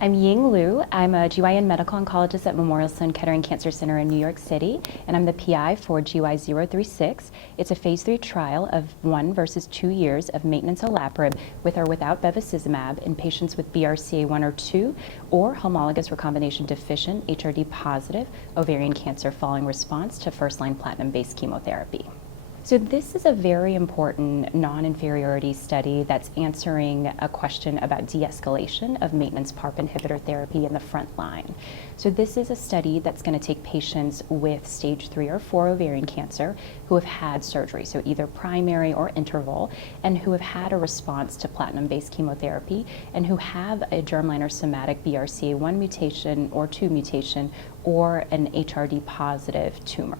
I'm Ying Liu. I'm a GYN medical oncologist at Memorial Sloan Kettering Cancer Center in New York City, and I'm the PI for GY036. It's a phase 3 trial of 1 versus 2 years of maintenance olaparib with or without bevacizumab in patients with BRCA1 or 2 or homologous recombination deficient HRD positive ovarian cancer following response to first-line platinum-based chemotherapy. So this is a very important non-inferiority study that's answering a question about de-escalation of maintenance PARP inhibitor therapy in the front line. So this is a study that's going to take patients with stage 3 or 4 ovarian cancer who have had surgery, so either primary or interval, and who have had a response to platinum-based chemotherapy and who have a germline or somatic BRCA1 mutation or 2 mutation or an HRD positive tumor.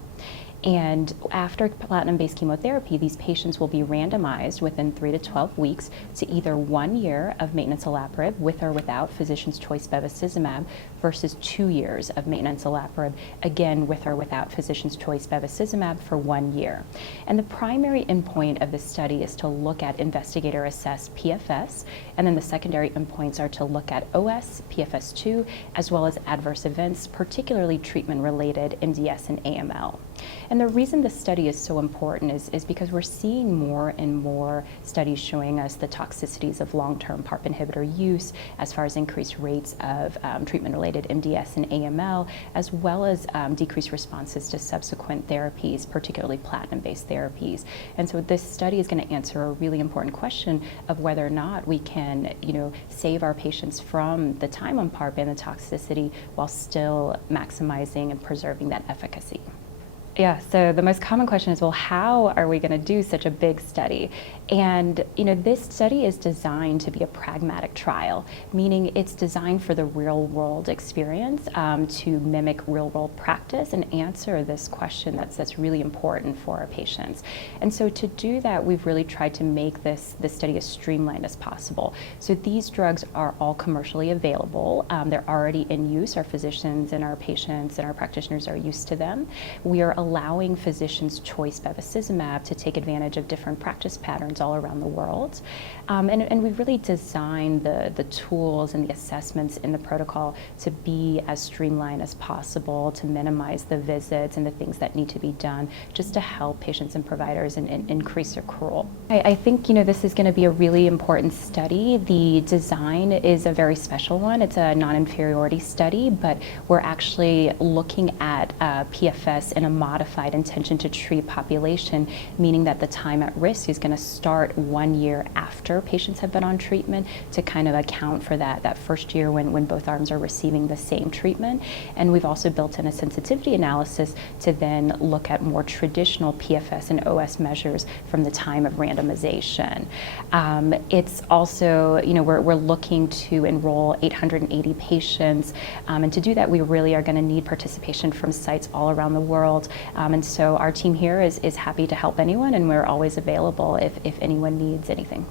And after platinum-based chemotherapy, these patients will be randomized within 3 to 12 weeks to either 1 year of maintenance olaparib with or without physician's choice bevacizumab versus 2 years of maintenance olaparib, again with or without physician's choice bevacizumab for 1 year. And the primary endpoint of this study is to look at investigator-assessed PFS, and then the secondary endpoints are to look at OS, PFS2, as well as adverse events, particularly treatment-related MDS and AML. And the reason this study is so important is because we're seeing more and more studies showing us the toxicities of long-term PARP inhibitor use as far as increased rates of treatment-related MDS and AML, as well as decreased responses to subsequent therapies, particularly platinum-based therapies. And so this study is going to answer a really important question of whether or not we can, save our patients from the time on PARP and the toxicity while still maximizing and preserving that efficacy. Yeah, so the most common question is, well, how are we going to do such a big study? And, this study is designed to be a pragmatic trial, meaning it's designed for the real-world experience to mimic real-world practice and answer this question that's really important for our patients. And so to do that, we've really tried to make this study as streamlined as possible. So these drugs are all commercially available. They're already in use. Our physicians and our patients and our practitioners are used to them. We are allowing physicians' choice bevacizumab to take advantage of different practice patterns all around the world. And we've really designed the tools and the assessments in the protocol to be as streamlined as possible, to minimize the visits and the things that need to be done just to help patients and providers and increase accrual. I think this is going to be a really important study. The design is a very special one. It's a non-inferiority study, but we're actually looking at PFS in a modified intention to treat population, meaning that the time at risk is going to start 1 year after patients have been on treatment to kind of account for that first year when both arms are receiving the same treatment. And we've also built in a sensitivity analysis to then look at more traditional PFS and OS measures from the time of randomization. It's also, we're looking to enroll 880 patients, and to do that we really are going to need participation from sites all around the world. And so our team here is happy to help anyone, and we're always available if anyone needs anything.